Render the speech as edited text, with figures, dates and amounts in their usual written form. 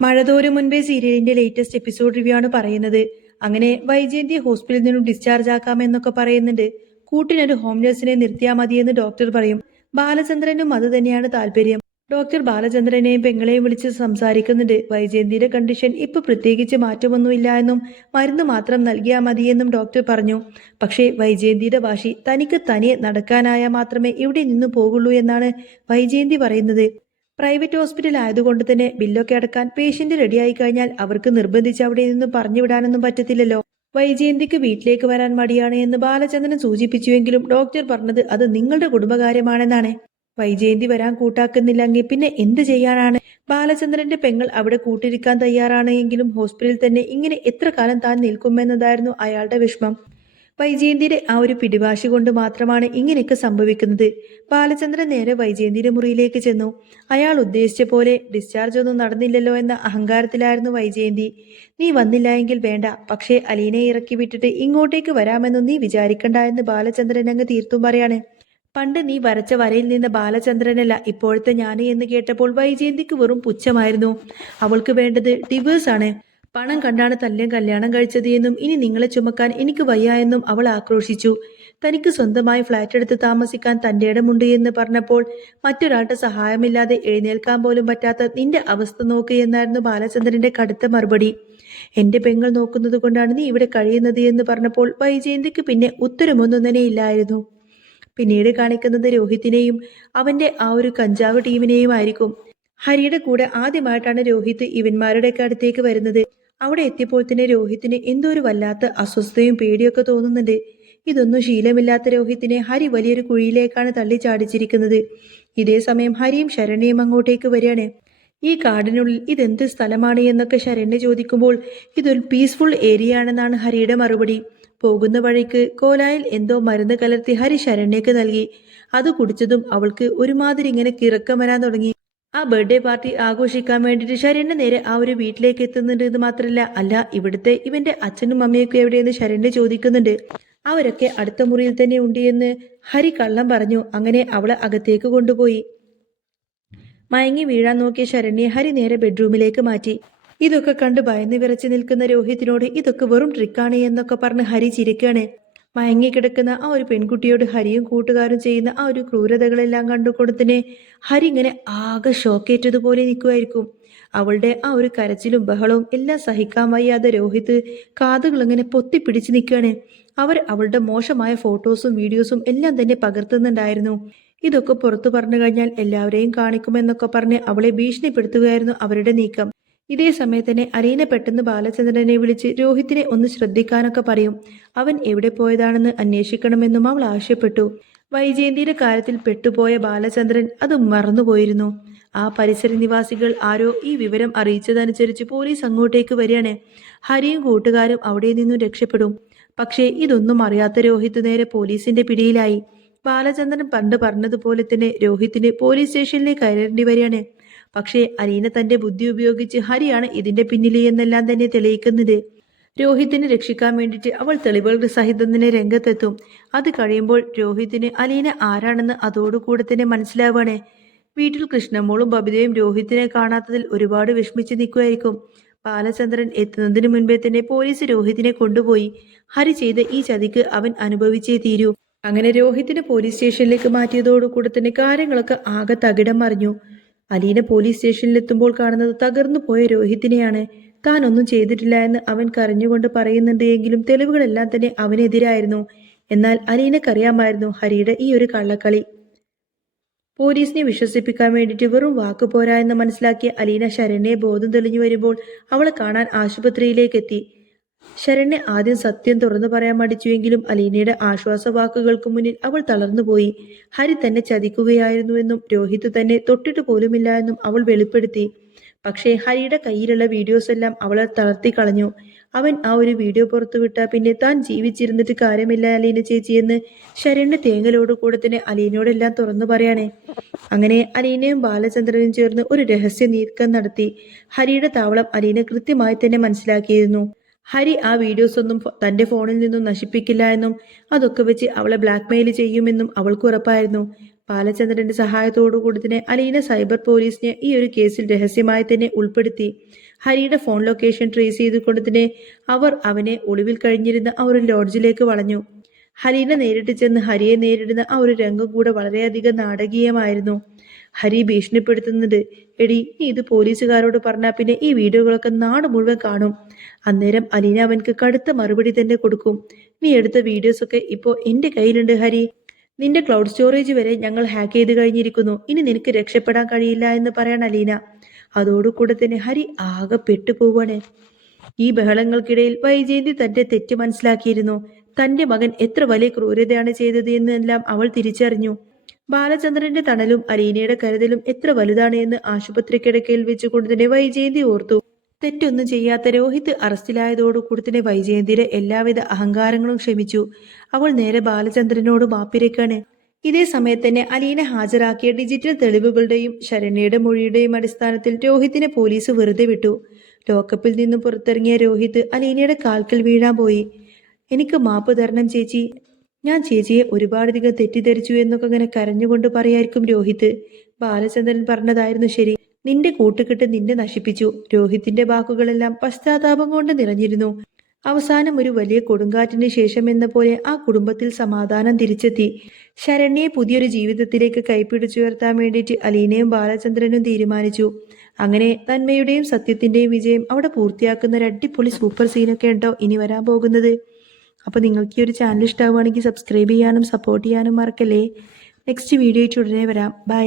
മഴതോരും മുൻപേ സീരിയലിന്റെ latest episode review ആണ് പറയുന്നത്. അങ്ങനെ വൈജയന്തിയെ ഹോസ്പിറ്റലിൽ നിന്നും ഡിസ്ചാർജ് ആക്കാമെന്നൊക്കെ പറയുന്നുണ്ട്. കൂട്ടിനൊരു ഹോം നഴ്സിനെ നിർത്തിയാൽ മതിയെന്ന് ഡോക്ടർ പറയും. ബാലചന്ദ്രനും അത് തന്നെയാണ് താല്പര്യം. ഡോക്ടർ ബാലചന്ദ്രനെയും പെങ്ങളെയും വിളിച്ച് സംസാരിക്കുന്നുണ്ട്. വൈജയന്തിയുടെ കണ്ടീഷൻ ഇപ്പൊ പ്രത്യേകിച്ച് മാറ്റമൊന്നുമില്ല എന്നും മരുന്ന് മാത്രം നൽകിയാൽ മതിയെന്നും ഡോക്ടർ പറഞ്ഞു. പക്ഷേ വൈജയന്തിയുടെ വാശി, തനിക്ക് തനിയെ നടക്കാനായാൽ മാത്രമേ ഇവിടെ നിന്ന് പോകുള്ളൂ എന്നാണ് വൈജയന്തി പറയുന്നത്. പ്രൈവറ്റ് ഹോസ്പിറ്റൽ ആയതുകൊണ്ട് തന്നെ ബില്ലൊക്കെ അടക്കാൻ പേഷ്യന്റ് റെഡിയായി കഴിഞ്ഞാൽ അവർക്ക് നിർബന്ധിച്ച് അവിടെ നിന്ന് പറഞ്ഞു വിടാനൊന്നും പറ്റത്തില്ലല്ലോ. വൈജയന്തിക്ക് വീട്ടിലേക്ക് വരാൻ മടിയാണ് എന്ന് ബാലചന്ദ്രൻ സൂചിപ്പിച്ചുവെങ്കിലും ഡോക്ടർ പറഞ്ഞത് അത് നിങ്ങളുടെ കുടുംബകാര്യമാണെന്നാണ്. വൈജയന്തി വരാൻ കൂട്ടാക്കുന്നില്ലെങ്കിൽ പിന്നെ എന്ത് ചെയ്യാനാണ്? ബാലചന്ദ്രന്റെ പെങ്ങൾ അവിടെ കൂട്ടിരിക്കാൻ തയ്യാറാണ് എങ്കിലും ഹോസ്പിറ്റലിൽ തന്നെ ഇങ്ങനെ എത്ര കാലം താൻ നിൽക്കുമെന്നതായിരുന്നു അയാളുടെ വിഷമം. വൈജയന്തിയുടെ ആ ഒരു പിടിവാശി കൊണ്ട് മാത്രമാണ് ഇങ്ങനെയൊക്കെ സംഭവിക്കുന്നത്. ബാലചന്ദ്രൻ നേരെ വൈജയന്തിയുടെ മുറിയിലേക്ക് ചെന്നു. അയാൾ ഉദ്ദേശിച്ച പോലെ ഡിസ്ചാർജ് ഒന്നും നടന്നില്ലല്ലോ എന്ന അഹങ്കാരത്തിലായിരുന്നു വൈജയന്തി. നീ വന്നില്ല എങ്കിൽ വേണ്ട, പക്ഷേ അലീനെ ഇറക്കി വിട്ടിട്ട് ഇങ്ങോട്ടേക്ക് വരാമെന്നും നീ വിചാരിക്കണ്ട എന്ന് ബാലചന്ദ്രൻ അങ്ങ് തീർത്തും പറയാണ്. പണ്ട് നീ വരച്ച വരയിൽ നിന്ന് ബാലചന്ദ്രനല്ല ഇപ്പോഴത്തെ ഞാന് എന്ന് കേട്ടപ്പോൾ വൈജയന്തിക്ക് വെറും പുച്ഛമായിരുന്നു. അവൾക്ക് വേണ്ടത് ഡിവേഴ്സ് ആണ്. പണം കണ്ടാണ് തല്ലും കല്യാണം കഴിച്ചത് എന്നും ഇനി നിങ്ങളെ ചുമക്കാൻ എനിക്ക് വയ്യ എന്നും അവൾ ആക്രോശിച്ചു. തനിക്ക് സ്വന്തമായി ഫ്ലാറ്റ് എടുത്ത് താമസിക്കാൻ തന്റെ ഇടമുണ്ട് എന്ന് പറഞ്ഞപ്പോൾ മറ്റൊരാളുടെ സഹായമില്ലാതെ എഴുന്നേൽക്കാൻ പോലും പറ്റാത്ത നിന്റെ അവസ്ഥ നോക്ക് എന്നായിരുന്നു ബാലചന്ദ്രന്റെ കടുത്ത മറുപടി. എന്റെ പെങ്ങൾ നോക്കുന്നത് കൊണ്ടാണ് നീ ഇവിടെ കഴിയുന്നത് എന്ന് പറഞ്ഞപ്പോൾ വൈജയന്തിക്ക് പിന്നെ ഉത്തരമൊന്നും തന്നെ ഇല്ലായിരുന്നു. പിന്നീട് കാണിക്കുന്നത് രോഹിത്തിനെയും അവന്റെ ആ ഒരു കഞ്ചാവ് ടീമിനെയും ആയിരിക്കും. ഹരിയുടെ കൂടെ ആദ്യമായിട്ടാണ് രോഹിത് ഇവന്മാരുടെയൊക്കെ അടുത്തേക്ക് വരുന്നത്. അവിടെ എത്തിയപ്പോൾ തന്നെ രോഹിത്തിന് എന്തോ ഒരു വല്ലാത്ത അസ്വസ്ഥയും പേടിയൊക്കെ തോന്നുന്നുണ്ട്. ഇതൊന്നും ശീലമില്ലാത്ത രോഹിത്തിനെ ഹരി വലിയൊരു കുഴിയിലേക്കാണ് തള്ളി ചാടിച്ചിരിക്കുന്നത്. ഇതേ സമയം ഹരിയും ശരണ്യയും അങ്ങോട്ടേക്ക് വരികയാണ്. ഈ കാടിനുള്ളിൽ ഇതെന്ത് സ്ഥലമാണ് എന്നൊക്കെ ശരണ്യ ചോദിക്കുമ്പോൾ ഇതൊരു പീസ്ഫുൾ ഏരിയ ആണെന്നാണ് ഹരിയുടെ മറുപടി. പോകുന്ന വഴിക്ക് കോലായിൽ എന്തോ മരുന്ന് കലർത്തി ഹരി ശരണ്യക്ക് നൽകി. അത് കുടിച്ചതും അവൾക്ക് ഒരുമാതിരി ഇങ്ങനെ കിറക്കം വരാൻ തുടങ്ങി. ആ ബർത്ത്ഡേ പാർട്ടി ആഘോഷിക്കാൻ വേണ്ടിയിട്ട് ശരണ്യ നേരെ ആ ഒരു വീട്ടിലേക്ക് എത്തുന്നുണ്ട് എന്ന് മാത്രമല്ല, അല്ല ഇവിടുത്തെ ഇവന്റെ അച്ഛനും അമ്മയൊക്കെ എവിടെയെന്ന് ശരണ്യ ചോദിക്കുന്നുണ്ട്. അവരൊക്കെ അടുത്ത മുറിയിൽ തന്നെ ഉണ്ട് എന്ന് ഹരി കള്ളം പറഞ്ഞു. അങ്ങനെ അവളെ അകത്തേക്ക് കൊണ്ടുപോയി. മയങ്ങി വീഴാൻ നോക്കിയ ശരണ്യെ ഹരി നേരെ ബെഡ്റൂമിലേക്ക് മാറ്റി. ഇതൊക്കെ കണ്ട് ഭയന്ന് വിറച്ചു നിൽക്കുന്ന രോഹിത്തിനോട് ഇതൊക്കെ വെറും ട്രിക്കാണ് എന്നൊക്കെ പറഞ്ഞ് ഹരി ചിരിക്കാണ്. മയങ്ങിക്കിടക്കുന്ന ആ ഒരു പെൺകുട്ടിയോട് ഹരിയും കൂട്ടുകാരും ചെയ്യുന്ന ആ ഒരു ക്രൂരതകളെല്ലാം കണ്ടുകൊടുത്തിനെ ഹരി ഇങ്ങനെ ആകെ ഷോക്കേറ്റതുപോലെ നിൽക്കുമായിരിക്കും. അവളുടെ ആ ഒരു കരച്ചിലും ബഹളവും എല്ലാം സഹിക്കാൻ വയ്യാതെ രോഹിത് കാതുകൾ ഇങ്ങനെ പൊത്തിപ്പിടിച്ച് നിൽക്കുകയാണ്. അവളുടെ മോശമായ ഫോട്ടോസും വീഡിയോസും എല്ലാം തന്നെ പകർത്തുന്നുണ്ടായിരുന്നു. ഇതൊക്കെ പുറത്തു പറഞ്ഞു കഴിഞ്ഞാൽ എല്ലാവരെയും കാണിക്കുമെന്നൊക്കെ പറഞ്ഞ് അവളെ ഭീഷണിപ്പെടുത്തുകയായിരുന്നു അവരുടെ നീക്കം. ഇതേ സമയത്ത് തന്നെ അലീന പെട്ടെന്ന് ബാലചന്ദ്രനെ വിളിച്ച് രോഹിത്തിനെ ഒന്ന് ശ്രദ്ധിക്കാനൊക്കെ പറയും. അവൻ എവിടെ പോയതാണെന്ന് അന്വേഷിക്കണമെന്നും അവൾ ആവശ്യപ്പെട്ടു. വൈജയന്തിയുടെ കാര്യത്തിൽ പെട്ടുപോയ ബാലചന്ദ്രൻ അത് മറന്നുപോയിരുന്നു. ആ പരിസര നിവാസികൾ ആരോ ഈ വിവരം അറിയിച്ചതനുസരിച്ച് പോലീസ് അങ്ങോട്ടേക്ക് വരികയാണ്. ഹരിയും കൂട്ടുകാരും അവിടെ നിന്നും രക്ഷപ്പെടും. പക്ഷേ ഇതൊന്നും അറിയാത്ത രോഹിത് നേരെ പോലീസിന്റെ പിടിയിലായി. ബാലചന്ദ്രൻ പണ്ട് പറഞ്ഞതുപോലെ തന്നെ രോഹിത്തിന് പോലീസ് സ്റ്റേഷനിലേക്ക് കയറേണ്ടി വരികയാണ്. പക്ഷേ അലീന തന്റെ ബുദ്ധി ഉപയോഗിച്ച് ഹരിയാണ് ഇതിന്റെ പിന്നിൽ എന്നെല്ലാം തന്നെ തെളിയിക്കുന്നത്. രോഹിത്തിനെ രക്ഷിക്കാൻ വേണ്ടിയിട്ട് അവൾ തെളിവുകൾ സഹിതം തന്നെ രംഗത്തെത്തും. അത് കഴിയുമ്പോൾ രോഹിത്തിന് അലീന ആരാണെന്ന് അതോടുകൂടെ തന്നെ മനസ്സിലാവാണ്. വീട്ടിൽ കൃഷ്ണമോളും ബബിതയും രോഹിത്തിനെ കാണാത്തതിൽ ഒരുപാട് വിഷമിച്ച് നിൽക്കുമായിരിക്കും. ബാലചന്ദ്രൻ എത്തുന്നതിന് മുൻപേ തന്നെ പോലീസ് രോഹിത്തിനെ കൊണ്ടുപോയി. ഹരി ചെയ്ത ഈ ചതിക്ക് അവൻ അനുഭവിച്ചേ തീരൂ. അങ്ങനെ രോഹിത്തിനെ പോലീസ് സ്റ്റേഷനിലേക്ക് മാറ്റിയതോടുകൂടെ തന്നെ കാര്യങ്ങളൊക്കെ ആകെ തകിടം മറിഞ്ഞു. അലീന പോലീസ് സ്റ്റേഷനിലെത്തുമ്പോൾ കാണുന്നത് തകർന്നു പോയ രോഹിത്തിനെയാണ്. താൻ ഒന്നും ചെയ്തിട്ടില്ല എന്ന് അവൻ കരഞ്ഞുകൊണ്ട് പറയുന്നുണ്ട് എങ്കിലും തെളിവുകളെല്ലാം തന്നെ അവനെതിരായിരുന്നു. എന്നാൽ അലീനക്കറിയാമായിരുന്നു ഹരിയുടെ ഈ ഒരു കള്ളക്കളി. പോലീസിനെ വിശ്വസിപ്പിക്കാൻ വേണ്ടിയിട്ട് വെറും വാക്ക് പോരാ എന്ന് മനസ്സിലാക്കിയ അലീന ശരണ്യെ ബോധം തെളിഞ്ഞു വരുമ്പോൾ അവളെ കാണാൻ ആശുപത്രിയിലേക്ക് എത്തി. ശരണ്യ ആദ്യം സത്യം തുറന്നു പറയാൻ മടിച്ചുവെങ്കിലും അലീനയുടെ ആശ്വാസവാക്കുകൾക്ക് മുന്നിൽ അവൾ തളർന്നുപോയി. ഹരി തന്നെ ചതിക്കുകയായിരുന്നുവെന്നും രോഹിത് തന്നെ തൊട്ടിട്ട് പോലുമില്ല എന്നും അവൾ വെളിപ്പെടുത്തി. പക്ഷേ ഹരിയുടെ കയ്യിലുള്ള വീഡിയോസ് എല്ലാം അവളെ തളർത്തി കളഞ്ഞു. അവൻ ആ ഒരു വീഡിയോ പുറത്തുവിട്ടാൽ പിന്നെ താൻ ജീവിച്ചിരുന്നിട്ട് കാര്യമില്ല അലീന ചേച്ചിയെന്ന് ശരണ്യ തേങ്ങലോട് കൂടെ തന്നെ അലീനയോടെല്ലാം തുറന്നു പറയാണ്. അങ്ങനെ അലീനയും ബാലചന്ദ്രനും ചേർന്ന് ഒരു രഹസ്യ നീക്കം നടത്തി. ഹരിയുടെ താവളം അലീന കൃത്യമായി തന്നെ മനസ്സിലാക്കിയിരുന്നു. ഹരി ആ വീഡിയോസ് ഒന്നും തന്റെ ഫോണിൽ നിന്നും നശിപ്പിക്കില്ല എന്നും അതൊക്കെ വെച്ച് അവളെ ബ്ലാക്ക്മെയിൽ ചെയ്യുമെന്നും അവൾക്ക് ഉറപ്പായിരുന്നു. ബാലചന്ദ്രന്റെ സഹായത്തോടുകൂടി തന്നെ അലീന സൈബർ പോലീസിനെ ഈ ഒരു കേസിൽ രഹസ്യമായി തന്നെ ഉൾപ്പെടുത്തി. ഹരിയുടെ ഫോൺ ലൊക്കേഷൻ ട്രേസ് ചെയ്തുകൊണ്ട് തന്നെ അവർ അവനെ ഒളിവിൽ കഴിഞ്ഞിരുന്ന ആ ഒരു ലോഡ്ജിലേക്ക് വളഞ്ഞു. ഹരീന നേരിട്ട് ചെന്ന് ഹരിയെ നേരിടുന്ന ആ ഒരു രംഗം കൂടെ വളരെയധികം നാടകീയമായിരുന്നു. ഹരി ഭീഷണിപ്പെടുത്തുന്നത്, എടി നീ ഇത് പോലീസുകാരോട് പറഞ്ഞാൽ പിന്നെ ഈ വീഡിയോകളൊക്കെ നാട് മുഴുവൻ കാണും. അന്നേരം അലീന അവൻക്ക് കടുത്ത മറുപടി തന്നെ കൊടുക്കും. നീ എടുത്ത വീഡിയോസ് ഒക്കെ ഇപ്പോൾ എന്റെ കയ്യിലുണ്ട് ഹരി. നിന്റെ ക്ലൗഡ് സ്റ്റോറേജ് വരെ ഞങ്ങൾ ഹാക്ക് ചെയ്ത് കഴിഞ്ഞിരിക്കുന്നു. ഇനി നിനക്ക് രക്ഷപ്പെടാൻ കഴിയില്ല എന്ന് പറയാൻ അലീന. അതോടുകൂടെ തന്നെ ഹരി ആകെ പെട്ടുപോവാണ്. ഈ ബഹളങ്ങൾക്കിടയിൽ വൈജയന്തി തന്റെ തെറ്റ് മനസ്സിലാക്കിയിരുന്നു. തന്റെ മകൻ എത്ര വലിയ ക്രൂരതയാണ് ചെയ്തത് എന്നെല്ലാം അവൾ തിരിച്ചറിഞ്ഞു. ബാലചന്ദ്രന്റെ തണലും അലീനയുടെ കരുതലും എത്ര വലുതാണ് എന്ന് ആശുപത്രി കിടക്കയിൽ വെച്ചുകൊണ്ട് തന്നെ വൈജയന്തി ഓർത്തു. തെറ്റൊന്നും ചെയ്യാത്ത രോഹിത് അറസ്റ്റിലായതോടുകൂടി തന്നെ വൈജയന്തിയുടെ എല്ലാവിധ അഹങ്കാരങ്ങളും ക്ഷമിച്ചു. അവൾ നേരെ ബാലചന്ദ്രനോട് മാപ്പിരക്കാണ്. ഇതേ സമയത്ത് തന്നെ അലീന ഹാജരാക്കിയ ഡിജിറ്റൽ തെളിവുകളുടെയും ശരണ്യയുടെ മൊഴിയുടെയും അടിസ്ഥാനത്തിൽ രോഹിത്തിനെ പോലീസ് വെറുതെ വിട്ടു. ലോക്കപ്പിൽ നിന്നും പുറത്തിറങ്ങിയ രോഹിത് അലീനയുടെ കാൽക്കൽ വീഴാൻ പോയി. എനിക്ക് മാപ്പ് തരണം ചേച്ചി, ഞാൻ ചേച്ചിയെ ഒരുപാടധികം തെറ്റിദ്ധരിച്ചു എന്നൊക്കെ ഇങ്ങനെ കരഞ്ഞുകൊണ്ട് പറയായിരിക്കും രോഹിത്. ബാലചന്ദ്രൻ പറഞ്ഞതായിരുന്നു ശരി. നിന്റെ കൂട്ടുകെട്ട് നിന്നെ നശിപ്പിച്ചു. രോഹിത്തിന്റെ വാക്കുകളെല്ലാം പശ്ചാത്താപം കൊണ്ട് നിറഞ്ഞിരുന്നു. അവസാനം ഒരു വലിയ കൊടുങ്കാറ്റിന് ശേഷം എന്ന പോലെ ആ കുടുംബത്തിൽ സമാധാനം തിരിച്ചെത്തി. ശരണ്യെ പുതിയൊരു ജീവിതത്തിലേക്ക് കൈപ്പിടിച്ചുയർത്താൻ വേണ്ടിയിട്ട് അലീനയും ബാലചന്ദ്രനും തീരുമാനിച്ചു. അങ്ങനെ നന്മയുടെയും സത്യത്തിന്റെയും വിജയം അവിടെ പൂർത്തിയാക്കുന്ന ഒരു അടിപൊളി സൂപ്പർ സീനൊക്കെ ഉണ്ടോ ഇനി വരാൻ പോകുന്നത്. അപ്പോൾ നിങ്ങൾക്ക് ഈ ഒരു ചാനൽ ഇഷ്ടമാവുകയാണെങ്കിൽ സബ്സ്ക്രൈബ് ചെയ്യാനും സപ്പോർട്ട് ചെയ്യാനും മറക്കല്ലേ. നെക്സ്റ്റ് വീഡിയോ ഉടനെ വരാം. ബൈ.